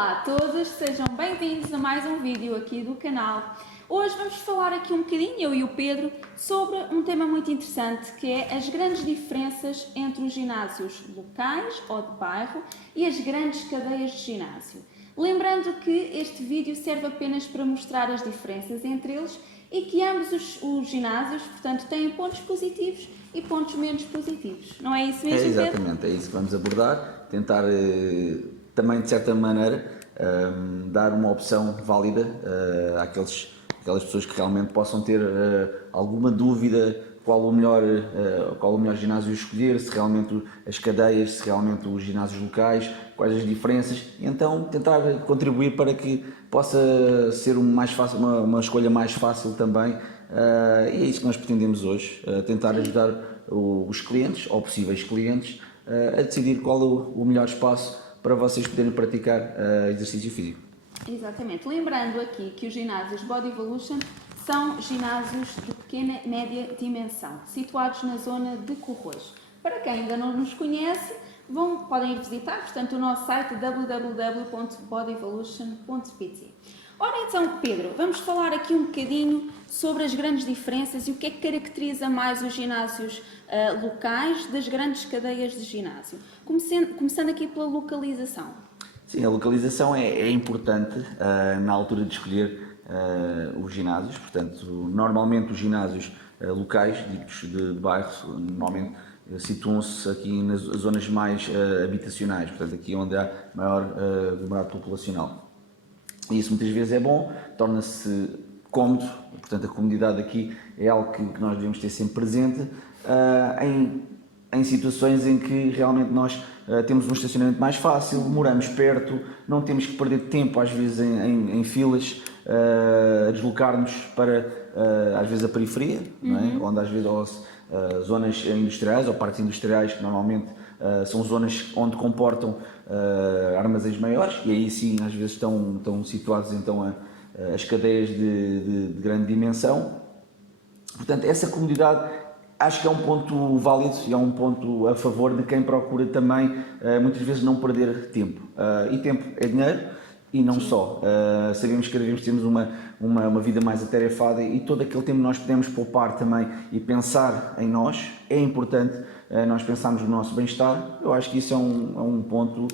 Olá a todos, sejam bem-vindos a mais um vídeo aqui do canal. Hoje vamos falar aqui um bocadinho, eu e o Pedro, sobre um tema muito interessante que é as grandes diferenças entre os ginásios locais ou de bairro e as grandes cadeias de ginásio. Lembrando que este vídeo serve apenas para mostrar as diferenças entre eles e que ambos os ginásios, portanto, têm pontos positivos e pontos menos positivos. Não é isso mesmo, Pedro? Exatamente, é isso que vamos abordar, tentar também de certa maneira dar uma opção válida àquelas pessoas que realmente possam ter alguma dúvida qual o melhor ginásio escolher, se realmente as cadeias, se realmente os ginásios locais, quais as diferenças, e então tentar contribuir para que possa ser uma escolha mais fácil também, e é isso que nós pretendemos hoje, tentar ajudar os clientes, ou possíveis clientes, a decidir qual o melhor espaço para vocês poderem praticar exercício físico. Exatamente. Lembrando aqui que os ginásios Body Evolution são ginásios de pequena e média dimensão, situados na zona de Corroios. Para quem ainda não nos conhece, podem ir visitar, portanto, o nosso site www.bodyevolution.pt. Ora então, Pedro, vamos falar aqui um bocadinho sobre as grandes diferenças e o que é que caracteriza mais os ginásios locais das grandes cadeias de ginásio. Começando aqui pela localização. Sim, a localização é importante na altura de escolher os ginásios. Portanto, normalmente os ginásios locais, ditos de bairro, normalmente situam-se aqui nas zonas mais habitacionais, portanto aqui onde há maior aglomerado populacional. E isso muitas vezes é bom, torna-se cómodo, portanto a comodidade aqui é algo que nós devemos ter sempre presente em situações em que realmente nós temos um estacionamento mais fácil, moramos perto, não temos que perder tempo às vezes em filas, a deslocar-nos para às vezes a periferia, não é? Onde às vezes zonas industriais ou parques industriais que normalmente são zonas onde comportam armazéns maiores, e aí sim às vezes estão situados então as cadeias de grande dimensão. Portanto, essa comodidade acho que é um ponto válido e é um ponto a favor de quem procura também muitas vezes não perder tempo. E tempo é dinheiro, e não só. Sabemos que cada vez temos uma vida mais atarefada, e todo aquele tempo que nós podemos poupar também e pensar em nós, é importante nós pensarmos no nosso bem-estar. Eu acho que isso é um ponto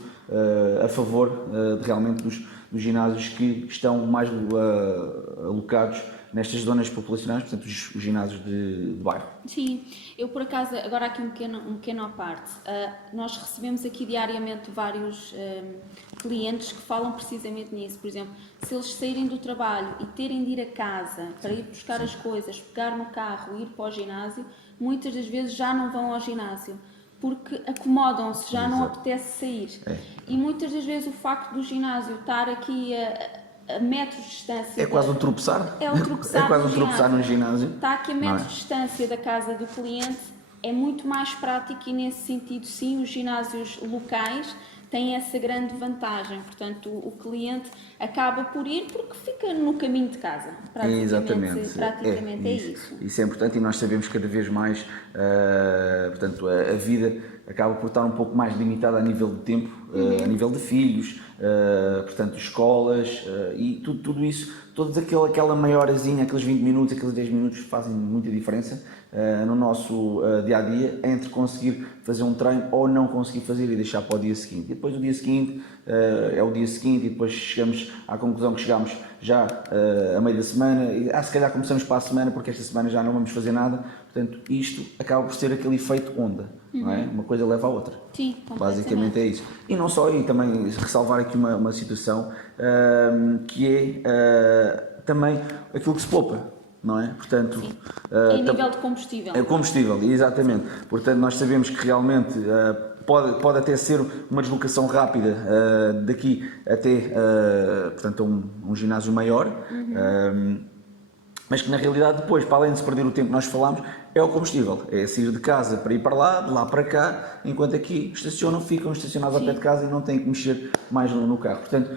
a favor realmente dos ginásios que estão mais alocados nestas zonas populacionais, portanto os ginásios de bairro. Sim, eu por acaso, agora aqui um pequeno à parte, nós recebemos aqui diariamente vários clientes que falam precisamente nisso. Por exemplo, se eles saírem do trabalho e terem de ir a casa para ir buscar as coisas, pegar no carro e ir para o ginásio, muitas das vezes já não vão ao ginásio, porque acomodam-se, já não apetece sair. E muitas das vezes o facto do ginásio estar aqui a metros de distância... É quase um tropeçar. É um tropeçar, é quase um tropeçar no ginásio. Está aqui a metros de distância da casa do cliente, é muito mais prático, e nesse sentido sim, os ginásios locais têm essa grande vantagem. Portanto, o cliente acaba por ir porque fica no caminho de casa. Praticamente é isso. Isso é importante, e nós sabemos cada vez mais, portanto, a vida acaba por estar um pouco mais limitada a nível de tempo, a nível de filhos, portanto, escolas, e tudo isso, toda aquela meia horazinha, aqueles 20 minutos, aqueles 10 minutos fazem muita diferença no nosso dia-a-dia, entre conseguir fazer um treino ou não conseguir fazer e deixar para o dia seguinte. E depois o dia seguinte é o dia seguinte, e depois chegamos à conclusão que chegamos já a meio da semana, e se calhar começamos para a semana, porque esta semana já não vamos fazer nada. Portanto, isto acaba por ser aquele efeito onda, não é? Uma coisa leva à outra. Sim, basicamente é isso. E não só, e também ressalvar aqui uma situação que é também aquilo que se poupa, não é? Portanto, em nível de combustível. É combustível, exatamente. Portanto, nós sabemos que realmente pode até ser uma deslocação rápida daqui até portanto, um ginásio maior, mas que na realidade depois, para além de se perder o tempo que nós falámos, é o combustível, é sair de casa para ir para lá, de lá para cá, enquanto aqui ficam estacionados ao pé de casa e não têm que mexer mais no carro. Portanto,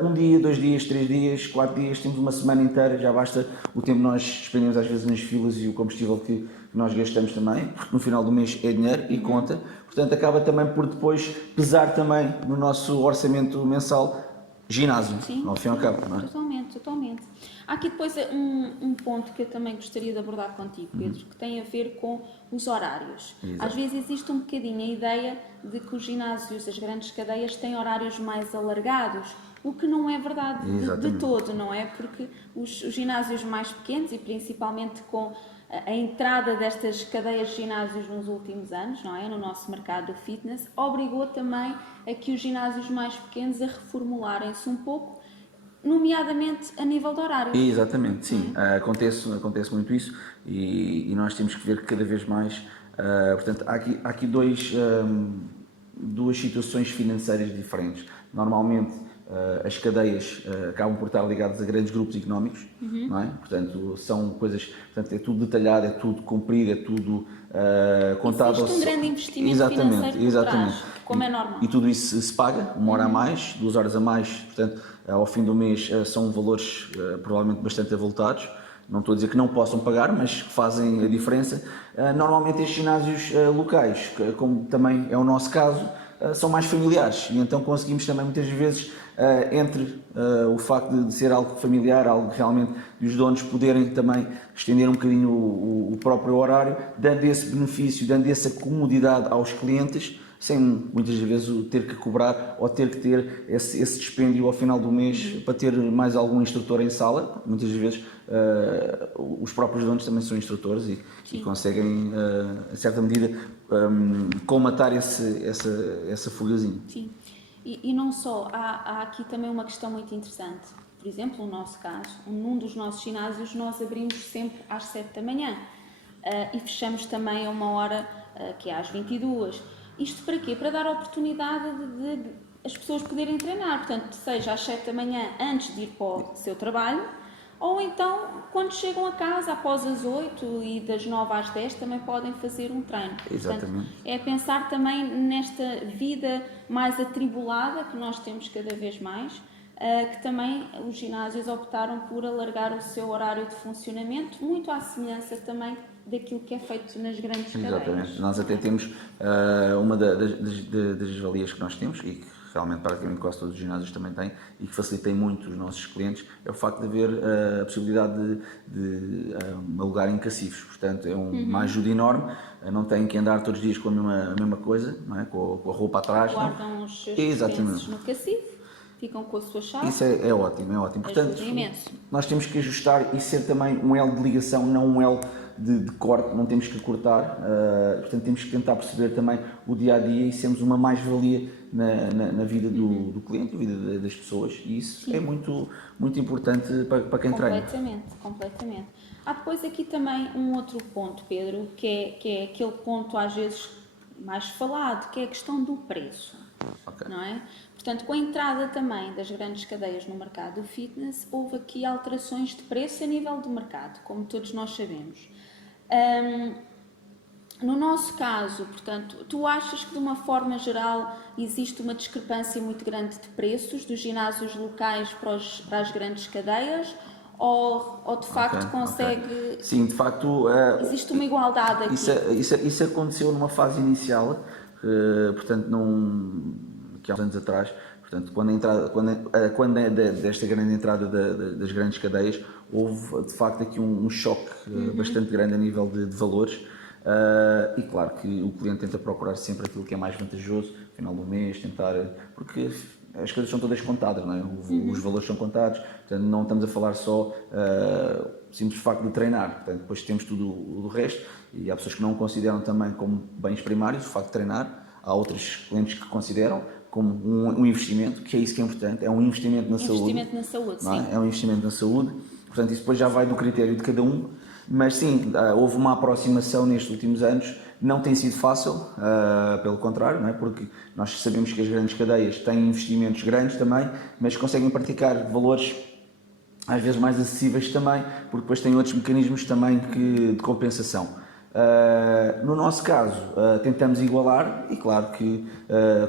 um dia, 2 dias, 3 dias, 4 dias, temos uma semana inteira, já basta o tempo que nós despendemos às vezes nas filas e o combustível que nós gastamos também, porque no final do mês é dinheiro e conta. Portanto, acaba também por depois pesar também no nosso orçamento mensal ginásio, Sim, ao fim e ao cabo, não é? totalmente, totalmente. Há aqui depois um ponto que eu também gostaria de abordar contigo, Pedro, que tem a ver com os horários. Exato. Às vezes existe um bocadinho a ideia de que os ginásios, as grandes cadeias, têm horários mais alargados, o que não é verdade de Exatamente. todo, não é? Porque os ginásios mais pequenos, e principalmente com a entrada destas cadeias de ginásios nos últimos anos, não é? No nosso mercado do fitness, obrigou também a que os ginásios mais pequenos a reformularem-se um pouco, nomeadamente a nível de horário. Exatamente, sim. Acontece muito isso e nós temos que ver que cada vez mais. Portanto, há aqui duas situações financeiras diferentes. Normalmente, as cadeias acabam por estar ligadas a grandes grupos económicos, não é? Portanto, são coisas. Portanto, é tudo detalhado, é tudo comprido, é tudo contado. Existe um grande investimento financeiro por trás, como é normal. E tudo isso se paga, 1 hora a mais, 2 horas a mais, portanto, ao fim do mês são valores provavelmente bastante avultados. Não estou a dizer que não possam pagar, mas que fazem a diferença. Normalmente estes ginásios locais, como também é o nosso caso, são mais familiares e então conseguimos também muitas vezes, entre o facto de ser algo familiar, algo realmente de os donos poderem também estender um bocadinho o próprio horário, dando esse benefício, dando essa comodidade aos clientes, sem muitas vezes ter que cobrar ou ter que ter esse dispêndio ao final do mês para ter mais algum instrutor em sala. Muitas vezes os próprios donos também são instrutores e conseguem, em certa medida, colmatar essa fugazinha. Sim, e não só, há aqui também uma questão muito interessante. Por exemplo, no nosso caso, num dos nossos ginásios, nós abrimos sempre às 7 da manhã e fechamos também a 1 hora, que é às 22. Isto para quê? Para dar a oportunidade de as pessoas poderem treinar, portanto, seja às 7 da manhã antes de ir para o seu trabalho, ou então quando chegam a casa após as 8 e das 9 às 10 também podem fazer um treino. Exatamente. Portanto, é pensar também nesta vida mais atribulada que nós temos cada vez mais, que também os ginásios optaram por alargar o seu horário de funcionamento, muito à semelhança também daquilo que é feito nas grandes cadeias. Exatamente. Nós até temos uma das valias que nós temos e que realmente praticamente quase todos os ginásios também têm e que facilita muito os nossos clientes, é o facto de haver a possibilidade de alugar em cacifes. Portanto, é uma ajuda enorme, não têm que andar todos os dias com a mesma coisa, não é? com a roupa atrás. Guardam os seus Exatamente. pertences no cacife, ficam com a sua chave. Isso é ótimo, é ótimo. Portanto, imenso. nós temos que ajustar e ser também um elo de ligação, não um elo de corte, não temos que cortar, portanto temos que tentar perceber também o dia-a-dia e sermos uma mais-valia na vida do cliente, na vida das pessoas, e isso é muito, muito importante para quem treina. Completamente. Há depois aqui também um outro ponto, Pedro, que é aquele ponto às vezes mais falado, que é a questão do preço. Okay. Não é? Portanto, com a entrada também das grandes cadeias no mercado do fitness, houve aqui alterações de preço a nível de mercado, como todos nós sabemos. No nosso caso, portanto, tu achas que de uma forma geral existe uma discrepância muito grande de preços dos ginásios locais para as grandes cadeias ou de facto consegue... Okay. Sim, de facto... existe uma igualdade aqui? Isso aconteceu numa fase inicial, portanto, que há uns anos atrás. Portanto, quando desta grande entrada das grandes cadeias, houve de facto aqui um choque bastante grande a nível de valores. E claro que o cliente tenta procurar sempre aquilo que é mais vantajoso, no final do mês, porque as coisas são todas contadas, não é? Os valores são contados, portanto não estamos a falar só simples facto de treinar, portanto depois temos tudo o resto e há pessoas que não o consideram também como bens primários, o facto de treinar, há outros clientes que consideram como um investimento, que é isso que é importante, é um investimento na saúde. Investimento na saúde, sim. É um investimento na saúde, portanto isso depois já vai do critério de cada um, mas sim, houve uma aproximação nestes últimos anos, não tem sido fácil, pelo contrário, não é? Porque nós sabemos que as grandes cadeias têm investimentos grandes também, mas conseguem praticar valores às vezes mais acessíveis também, porque depois têm outros mecanismos também de compensação. No nosso caso, tentamos igualar e claro que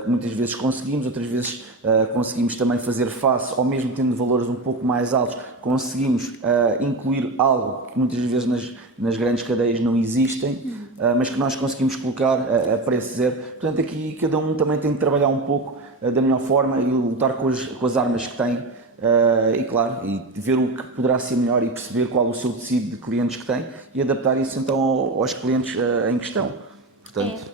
muitas vezes conseguimos, outras vezes conseguimos também fazer face, ou mesmo tendo valores um pouco mais altos, conseguimos incluir algo que muitas vezes nas grandes cadeias não existem, mas que nós conseguimos colocar a preço zero. Portanto, aqui cada um também tem que trabalhar um pouco da melhor forma e lutar com as armas que tem. E claro, e ver o que poderá ser melhor e perceber qual o seu tecido de clientes que tem e adaptar isso então aos clientes em questão. Portanto,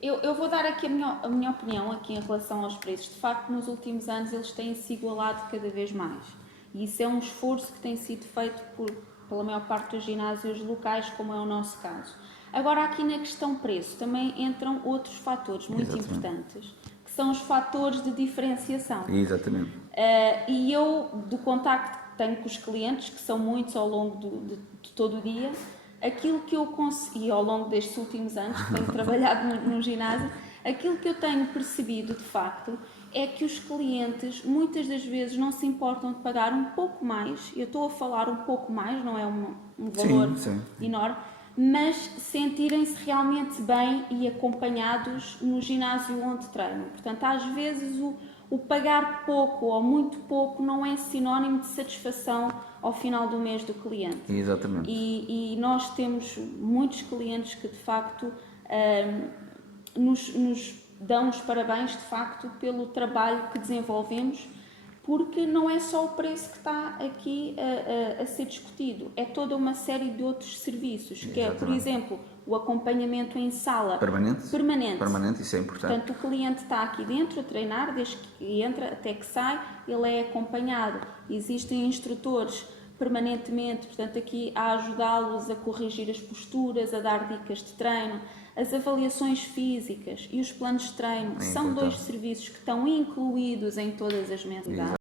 eu vou dar aqui a minha opinião aqui em relação aos preços. De facto, nos últimos anos eles têm se igualado cada vez mais. E isso é um esforço que tem sido feito pela maior parte dos ginásios locais, como é o nosso caso. Agora, aqui na questão preço, também entram outros fatores muito importantes, que são os fatores de diferenciação. exatamente. E eu, do contacto que tenho com os clientes, que são muitos ao longo de todo o dia, aquilo que eu consegui ao longo destes últimos anos, que tenho trabalhado no ginásio, aquilo que eu tenho percebido de facto é que os clientes muitas das vezes não se importam de pagar um pouco mais. Eu estou a falar um pouco mais, não é um valor enorme, mas sentirem-se realmente bem e acompanhados no ginásio onde treinam. Portanto, às vezes o pagar pouco ou muito pouco não é sinónimo de satisfação ao final do mês do cliente. Exatamente. E nós temos muitos clientes que de facto nos dão os parabéns de facto pelo trabalho que desenvolvemos, porque não é só o preço que está aqui a ser discutido, é toda uma série de outros serviços, que é, por exemplo, o acompanhamento em sala permanente, isso é importante. Portanto, o cliente está aqui dentro a treinar, desde que entra até que sai, ele é acompanhado. Existem instrutores permanentemente, portanto, aqui a ajudá-los a corrigir as posturas, a dar dicas de treino. As avaliações físicas e os planos de treino são dois serviços que estão incluídos em todas as mensalidades.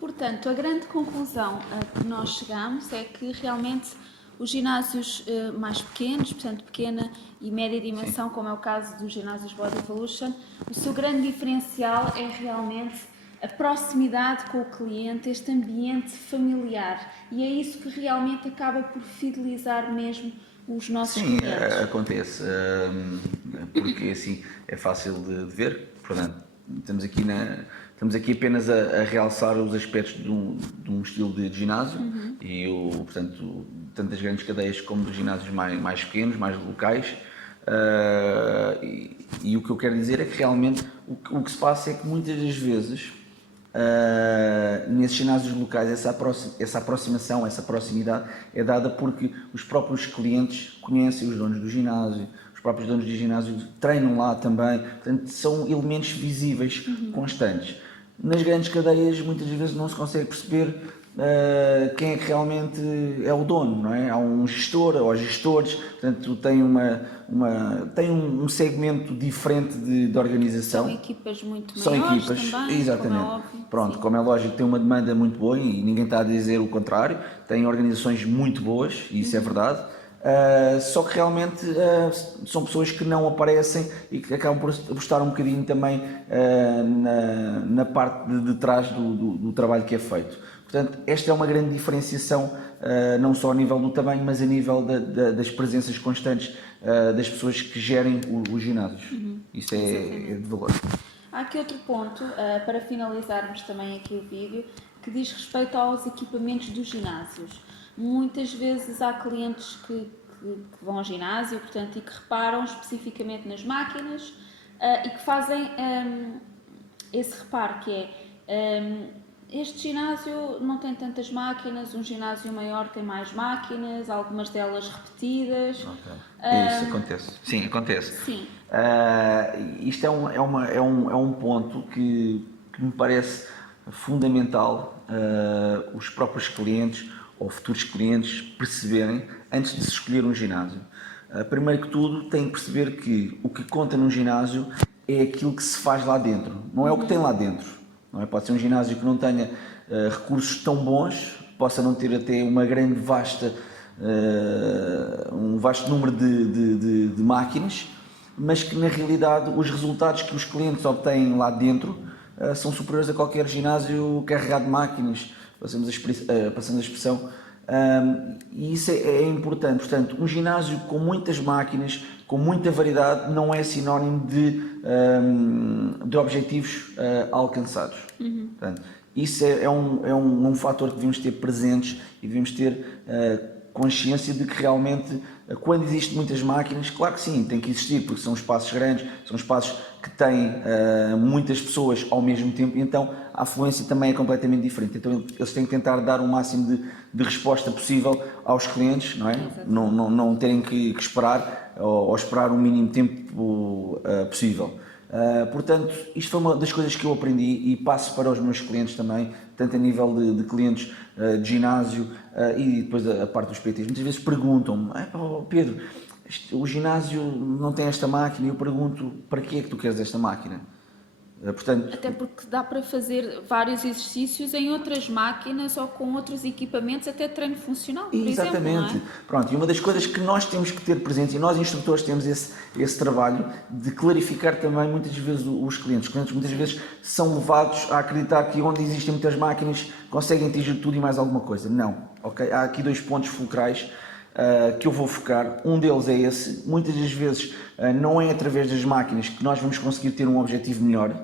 Portanto, a grande conclusão a que nós chegamos é que realmente os ginásios mais pequenos, portanto pequena e média dimensão, como é o caso dos ginásios Body Evolution, o seu grande diferencial é realmente a proximidade com o cliente, este ambiente familiar, e é isso que realmente acaba por fidelizar mesmo os nossos clientes. Sim, acontece, porque assim é fácil de ver, portanto, estamos aqui apenas a realçar os aspectos de um estilo de ginásio e, portanto, tanto as grandes cadeias como dos ginásios mais pequenos, mais locais, e o que eu quero dizer é que realmente o que se passa é que muitas das vezes nesses ginásios locais essa aproximação, essa proximidade é dada porque os próprios clientes conhecem os donos do ginásio, os próprios donos do ginásio treinam lá também, portanto são elementos visíveis constantes. Nas grandes cadeias muitas vezes não se consegue perceber quem é que realmente é o dono, não é? Há um gestor ou gestores, portanto tem tem um segmento diferente de organização. São equipas muito maiores também, exatamente. Como é óbvio. Pronto, como é lógico, tem uma demanda muito boa e ninguém está a dizer o contrário, tem organizações muito boas e isso é verdade. Só que realmente são pessoas que não aparecem e que acabam por estar um bocadinho também na parte de trás do trabalho que é feito. Portanto, esta é uma grande diferenciação, não só a nível do tamanho, mas a nível das presenças constantes das pessoas que gerem os ginásios. Isso é de valor. Há aqui outro ponto, para finalizarmos também aqui o vídeo, que diz respeito aos equipamentos dos ginásios. Muitas vezes há clientes que vão ao ginásio, portanto, e que reparam especificamente nas máquinas e que fazem esse reparo, que é este ginásio não tem tantas máquinas, um ginásio maior tem mais máquinas, algumas delas repetidas. Isso acontece. Sim, acontece. Sim. Isto é um ponto que me parece fundamental os próprios clientes ou futuros clientes perceberem antes de se escolher um ginásio. Primeiro que tudo, têm que perceber que o que conta num ginásio é aquilo que se faz lá dentro, não é o que tem lá dentro. Não é? Pode ser um ginásio que não tenha recursos tão bons, possa não ter até um vasto número de máquinas, mas que na realidade os resultados que os clientes obtêm lá dentro são superiores a qualquer ginásio carregado de máquinas, passando a expressão, e isso é importante. Portanto, um ginásio com muitas máquinas, com muita variedade, não é sinónimo de objetivos alcançados. Portanto, isso é um fator que devemos ter presentes e devemos ter consciência de que realmente Quando existem muitas máquinas, claro que sim, tem que existir, porque são espaços grandes, são espaços que têm muitas pessoas ao mesmo tempo, e então a afluência também é completamente diferente. Então eles têm que tentar dar o máximo de resposta possível aos clientes, não é? Não terem que esperar ou esperar o mínimo tempo possível. Portanto, isto foi uma das coisas que eu aprendi e passo para os meus clientes também, tanto a nível de clientes de ginásio e depois a parte dos PTs. Muitas vezes perguntam-me: Pedro, o ginásio não tem esta máquina, e eu pergunto: para que é que tu queres esta máquina? Portanto, Até porque dá para fazer vários exercícios em outras máquinas ou com outros equipamentos, até treino funcional, por exatamente. exemplo, não é? Pronto, e uma das coisas que nós temos que ter presente, e nós instrutores temos esse trabalho de clarificar também muitas vezes os clientes. Os clientes muitas vezes são levados a acreditar que onde existem muitas máquinas conseguem atingir tudo e mais alguma coisa. Não, ok? Há aqui dois pontos fulcrais que eu vou focar. Um deles é esse. Muitas das vezes não é através das máquinas que nós vamos conseguir ter um objetivo melhor.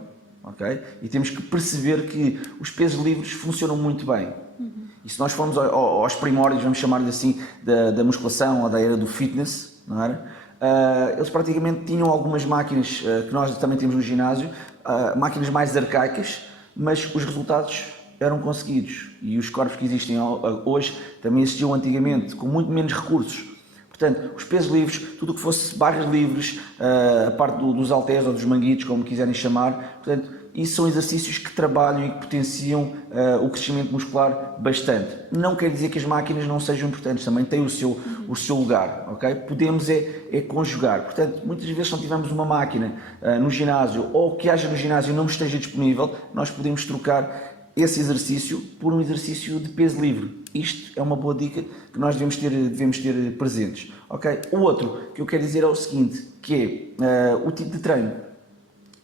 Okay? E temos que perceber que os pesos livres funcionam muito bem. E se nós formos aos primórdios, vamos chamar-lhe assim, da musculação ou da era do fitness, não era? Eles praticamente tinham algumas máquinas que nós também temos no ginásio, máquinas mais arcaicas, mas os resultados eram conseguidos. E os corpos que existem hoje também existiam antigamente, com muito menos recursos. Portanto, os pesos livres, tudo o que fosse barras livres, a parte dos halteres ou dos manguitos, como quiserem chamar, portanto, isso são exercícios que trabalham e que potenciam o crescimento muscular bastante. Não quer dizer que as máquinas não sejam importantes, também têm o seu lugar, ok? Podemos conjugar. Portanto, muitas vezes se não tivermos uma máquina no ginásio ou que haja no ginásio e não esteja disponível, nós podemos trocar esse exercício por um exercício de peso livre. Isto é uma boa dica que nós devemos ter presentes. Okay? O outro que eu quero dizer é o seguinte, que é o tipo de treino.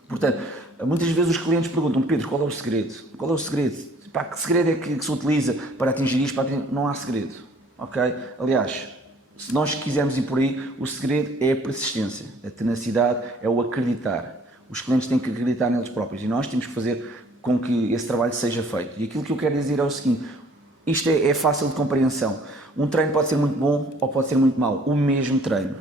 Portanto, muitas vezes os clientes perguntam: Pedro, qual é o segredo? Qual é o segredo? Pá, que segredo é que se utiliza para atingir isto? Não há segredo. Okay? Aliás, se nós quisermos ir por aí, o segredo é a persistência, a tenacidade, é o acreditar. Os clientes têm que acreditar neles próprios e nós temos que fazer com que esse trabalho seja feito. E aquilo que eu quero dizer é o seguinte: isto é fácil de compreensão. Um treino pode ser muito bom ou pode ser muito mau. O mesmo treino.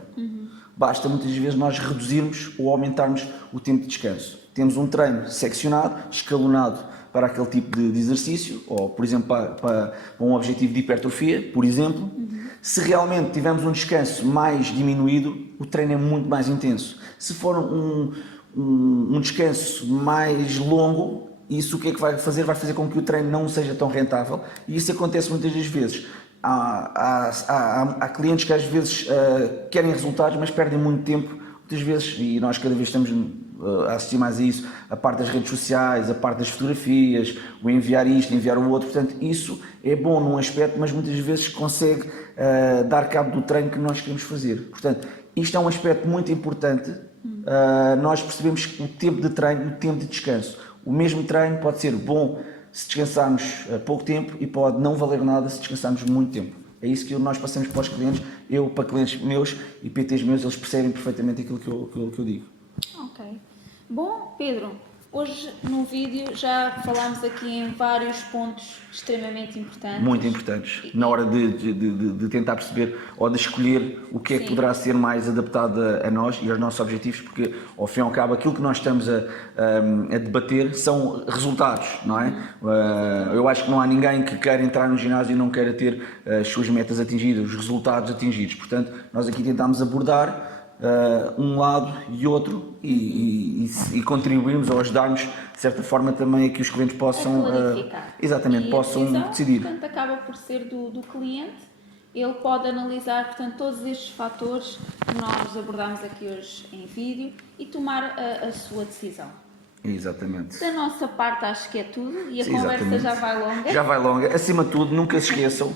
Basta muitas vezes nós reduzirmos ou aumentarmos o tempo de descanso. Temos um treino seccionado, escalonado para aquele tipo de exercício, ou por exemplo para um objetivo de hipertrofia, por exemplo. Se realmente tivermos um descanso mais diminuído, o treino é muito mais intenso. Se for um descanso mais longo, isso o que é que vai fazer? Vai fazer com que o treino não seja tão rentável, e isso acontece muitas das vezes. Há clientes que às vezes querem resultados, mas perdem muito tempo, muitas vezes, e nós cada vez estamos a assistir mais a isso, a parte das redes sociais, a parte das fotografias, o enviar isto, enviar o outro. Portanto, isso é bom num aspecto, mas muitas vezes consegue dar cabo do treino que nós queremos fazer. Portanto, isto é um aspecto muito importante. Nós percebemos que o tempo de treino, o tempo de descanso. O mesmo treino pode ser bom se descansarmos pouco tempo e pode não valer nada se descansarmos muito tempo. É isso que nós passamos para os clientes, eu para clientes meus e PTs meus, eles percebem perfeitamente aquilo que eu digo. Ok. Bom, Pedro, hoje no vídeo já falámos aqui em vários pontos extremamente importantes. Muito importantes, na hora de tentar perceber ou de escolher o que é que poderá ser mais adaptado a nós e aos nossos objetivos, porque ao fim e ao cabo aquilo que nós estamos a debater são resultados, não é? Eu acho que não há ninguém que queira entrar no ginásio e não queira ter as suas metas atingidas, os resultados atingidos. Portanto, nós aqui tentamos abordar um lado e outro e contribuirmos ou ajudarmos de certa forma também a que os clientes possam exatamente, possam decidir. Portanto, acaba por ser do cliente. Ele pode analisar, portanto, todos estes fatores que nós abordamos aqui hoje em vídeo e tomar a sua decisão. Exatamente. Da nossa parte acho que é tudo e a conversa já vai longa. Já vai longa. Acima de tudo, nunca se esqueçam,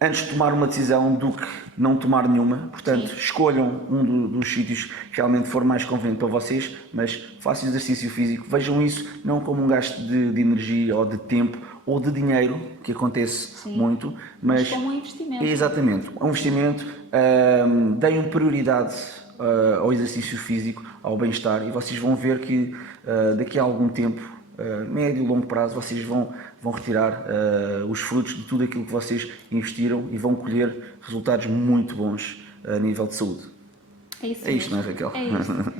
antes de tomar uma decisão, do que não tomar nenhuma. Portanto, escolham um dos sítios que realmente for mais conveniente para vocês, mas façam exercício físico. Vejam isso não como um gasto de energia ou de tempo ou de dinheiro, que acontece muito, mas como um investimento. Exatamente, um investimento. Deem prioridade ao exercício físico, ao bem-estar, e vocês vão ver que daqui a algum tempo, médio e longo prazo, vocês vão retirar os frutos de tudo aquilo que vocês investiram e vão colher resultados muito bons a nível de saúde. É isso É isto, mesmo. não é, Raquel? É isto.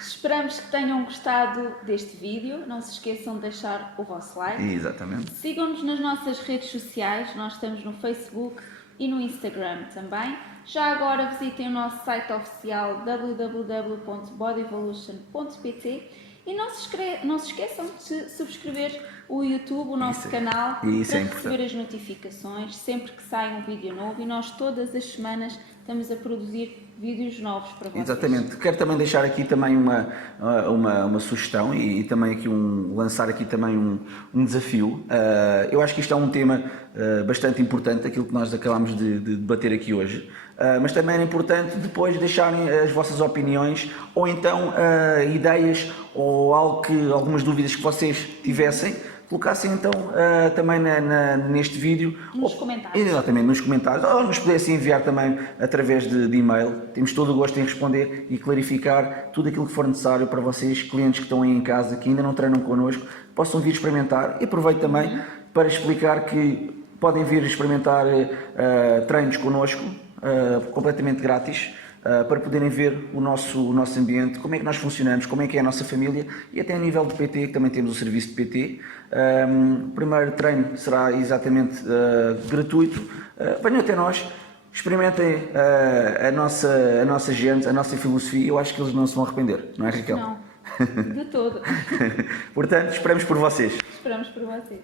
Esperamos que tenham gostado deste vídeo. Não se esqueçam de deixar o vosso like. Exatamente. Sigam-nos nas nossas redes sociais. Nós estamos no Facebook e no Instagram também. Já agora visitem o nosso site oficial www.bodyevolution.pt e não se esqueçam de subscrever o YouTube, o nosso canal, para receber as notificações sempre que sai um vídeo novo, e nós todas as semanas estamos a produzir vídeos novos para vocês. Exatamente. Quero também deixar aqui também uma sugestão e também aqui lançar aqui também um desafio. Eu acho que isto é um tema bastante importante, aquilo que nós acabamos de debater aqui hoje. Mas também é importante depois deixarem as vossas opiniões ou então ideias ou algumas dúvidas que vocês tivessem, colocassem então também neste vídeo. Nos comentários. Exatamente, nos comentários. Ou nos pudessem enviar também através de e-mail. Temos todo o gosto em responder e clarificar tudo aquilo que for necessário para vocês, clientes que estão aí em casa, que ainda não treinam connosco, possam vir experimentar. E aproveito também para explicar que podem vir experimentar treinos connosco, completamente grátis, para poderem ver o nosso ambiente, como é que nós funcionamos, como é que é a nossa família, e até a nível de PT, que também temos o serviço de PT. O primeiro treino será exatamente gratuito. Venham até nós, experimentem a nossa gente, a nossa filosofia. Eu acho que eles não se vão arrepender, não é, Raquel? Não, de todo. Portanto, esperamos por vocês. Esperamos por vocês.